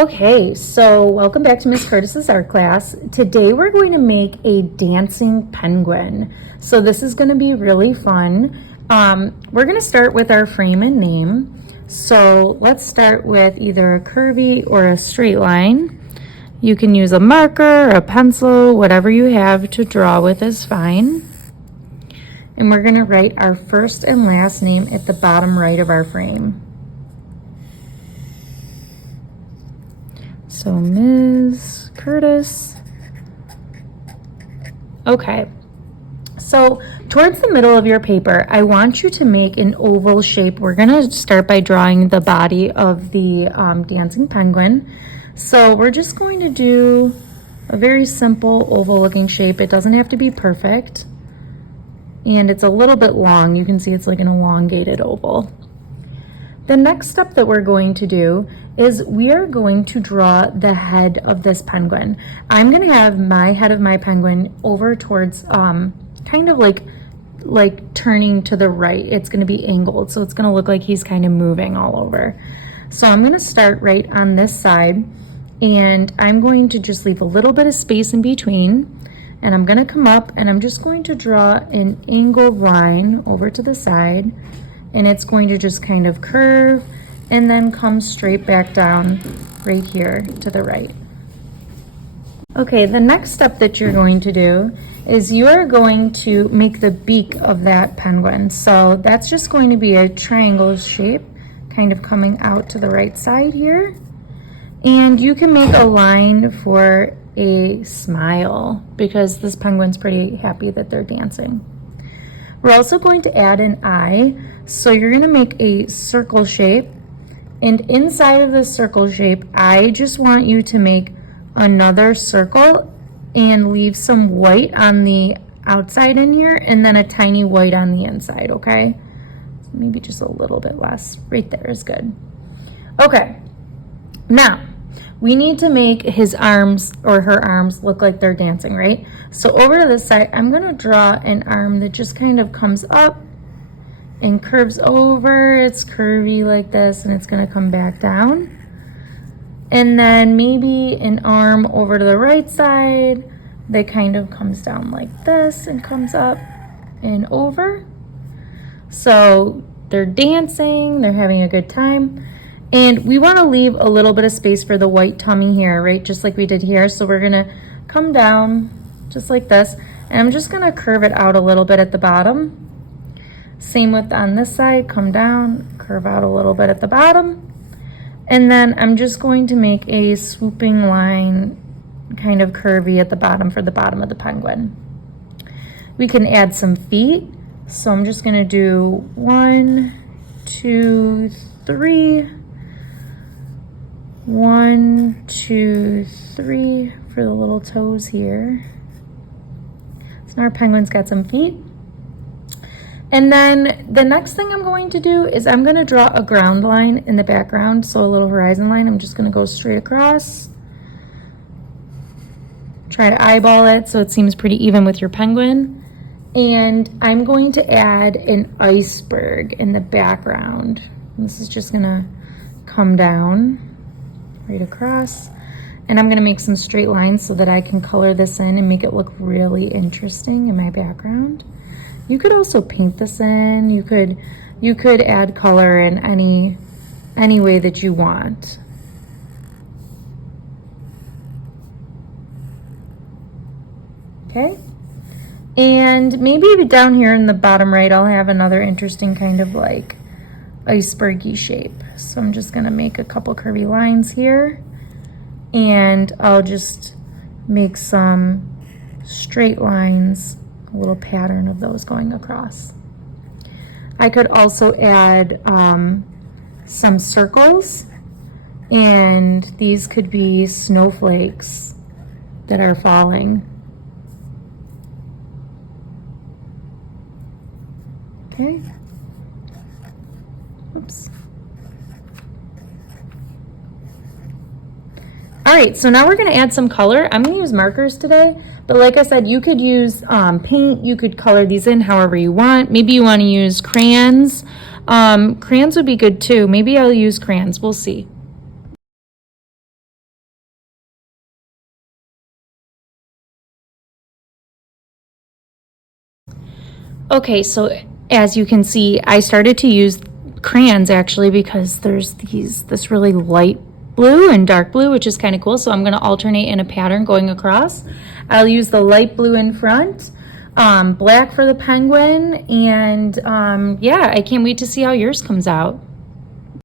Okay, so welcome back to Miss Curtis's art class. Today we're going to make a dancing penguin. So this is going to be really fun. We're going to start with our frame and name. So let's start with either a curvy or a straight line. You can use a marker, a pencil, whatever you have to draw with is fine. And we're going to write our first and last name at the bottom right of our frame. So Ms. Curtis. Okay, so towards the middle of your paper, I want you to make an oval shape. We're gonna start by drawing the body of the dancing penguin. So we're just going to do a very simple oval looking shape. It doesn't have to be perfect. And it's a little bit long. You can see it's like an elongated oval. The next step that we're going to do is we are going to draw the head of this penguin. I'm going to have my head of my penguin over towards kind of like turning to the right. It's going to be angled, so it's going to look like he's kind of moving all over. So I'm going to start right on this side, and I'm going to just leave a little bit of space in between, and I'm going to come up and I'm just going to draw an angled line over to the side, and it's going to just kind of curve and then come straight back down right here to the right. Okay, the next step that you're going to do is you are going to make the beak of that penguin. So that's just going to be a triangle shape, kind of coming out to the right side here. And you can make a line for a smile because this penguin's pretty happy that they're dancing. We're also going to add an eye. So you're going to make a circle shape, and inside of the circle shape, I just want you to make another circle and leave some white on the outside in here and then a tiny white on the inside, okay? So maybe just a little bit less. Right there is good. Okay, now we need to make his arms or her arms look like they're dancing, right? So over to this side, I'm going to draw an arm that just kind of comes up and curves over. It's curvy like this, and it's going to come back down. And then maybe an arm over to the right side that kind of comes down like this and comes up and over. So they're dancing, they're having a good time. And we want to leave a little bit of space for the white tummy here, right? Just like we did here. So we're going to come down just like this, and I'm just going to curve it out a little bit at the bottom. Same with on this side, come down, curve out a little bit at the bottom. And then I'm just going to make a swooping line, kind of curvy at the bottom for the bottom of the penguin. We can add some feet. So I'm just gonna do 1, 2, 3. 1, 2, 3 for the little toes here. So now our penguin's got some feet. And then the next thing I'm going to do is I'm going to draw a ground line in the background, so a little horizon line. I'm just going to go straight across. Try to eyeball it so it seems pretty even with your penguin. And I'm going to add an iceberg in the background. And this is just going to come down right across. And I'm going to make some straight lines so that I can color this in and make it look really interesting in my background. You could also paint this in. You could add color in any way that you want. Okay? And maybe down here in the bottom right, I'll have another interesting kind of like icebergy shape. So I'm just gonna make a couple curvy lines here, and I'll just make some straight lines, a little pattern of those going across. I could also add some circles, and these could be snowflakes that are falling. Okay. Oops. All right, so now we're going to add some color. I'm going to use markers today, but like I said, you could use paint. You could color these in however you want. Maybe you want to use crayons. Crayons would be good too. Maybe I'll use crayons. We'll see. Okay, so as you can see, I started to use crayons actually because there's this really light blue and dark blue, which is kind of cool. So I'm going to alternate in a pattern going across. I'll use the light blue in front, black for the penguin, and yeah, I can't wait to see how yours comes out.